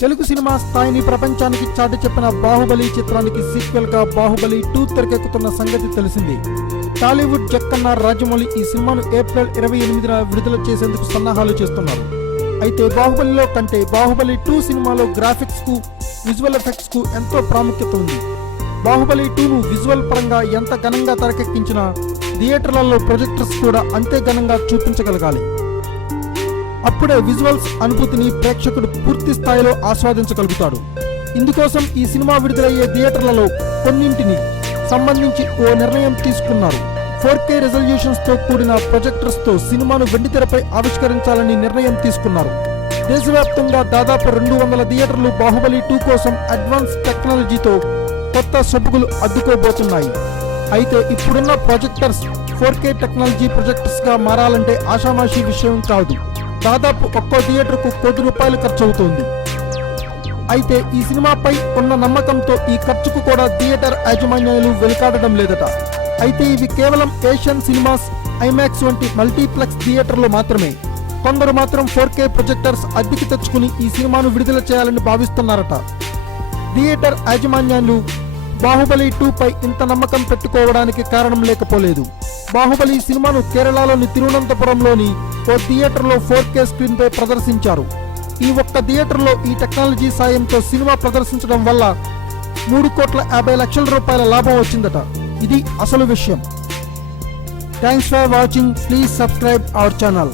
Telugu cinema స్థాయిని ప్రపంచానికి చాటి చెప్పిన బాహుబలి చిత్రానికి సీక్వెల్ గా బాహుబలి 2 తెరకెక్కుతున్న సంగతి తెలిసింది. టాలీవుడ్ జక్కన్న రాజమౌళి ఈ సినిమాను ఏప్రిల్ 28న విడుదల చేసేందుకు సన్నాహాలు చేస్తున్నారు. అయితే బాహుబలిలో కంటే బాహుబలి 2 సినిమాలో గ్రాఫిక్స్ కు విజువల్ ఎఫెక్ట్స్ కు ఎంతో ప్రాముఖ్యత ఉంది. బాహుబలి 2ను విజువల్ పరంగా ఎంత ఘనంగా తెరకెక్కించినా థియేటర్లలో ప్రొజెక్టర్స్ కూడా అంతే ఘనంగా చూపించగలగాలి. అప్పుడే విజువల్స్ అనుభూతిని ప్రేక్షకుడు పూర్తి స్థాయిలో ఆస్వాదించగలుగుతాడు. ఇందుకోసం ఈ సినిమా విడుదలయ్యే థియేటర్లలో కొన్నింటిని సంబంధించి ఓ నిర్ణయం తీసుకున్నారు. 4K రెజల్యూషన్స్ తో కూడిన ప్రొజెక్టర్స్ తో సినిమాను వెండితెరపై ఆవిష్కరించాలని నిర్ణయం తీసుకున్నారు. దేశవ్యాప్తంగా దాదాపు 200 థియేటర్లు బాహుబలి 2 కోసం అడ్వాన్స్ టెక్నాలజీతో కొత్త సబ్బుగులు అడ్డుకోబోతున్నాయి. అయితే ఇప్పుడున్న ప్రొజెక్టర్స్ 4K టెక్నాలజీ ప్రొజెక్టర్స్ గా మారాలంటే ఆషామాషీ విషయం కాదు. దాదాపు ఒక్కో థియేటర్కు ₹1,00,00,000 ఖర్చు అవుతోంది. అయితే ఈ సినిమాపై ఉన్న నమ్మకంతో ఈ ఖర్చుకు కూడా థియేటర్ యాజమాన్యాలు వెనుకాడడం లేదట. అయితే ఇవి కేవలం ఏషియన్ సినిమాస్, ఐమాక్స్ వంటి మల్టీప్లెక్స్ థియేటర్లు మాత్రమే. కొందరు మాత్రం 4K ప్రొజెక్టర్స్ అద్దెకి తెచ్చుకుని ఈ సినిమాను విడుదల చేయాలని భావిస్తున్నారట. థియేటర్ యాజమాన్యాలు బాహుబలి 2 పై ఇంత నమ్మకం పెట్టుకోవడానికి కారణం లేకపోలేదు. బాహుబలి సినిమాను కేరళలోని తిరువనంతపురంలోని ఓ థియేటర్లో 4K స్క్రీన్ పై ప్రదర్శించారు. ఈ ఒక్క థియేటర్లో ఈ టెక్నాలజీ సాయంతో సినిమా ప్రదర్శించడం వల్ల ₹3,50,00,000 లాభం వచ్చిందట. ఇది అసలు విషయం. Thanks for watching. Please subscribe our channel.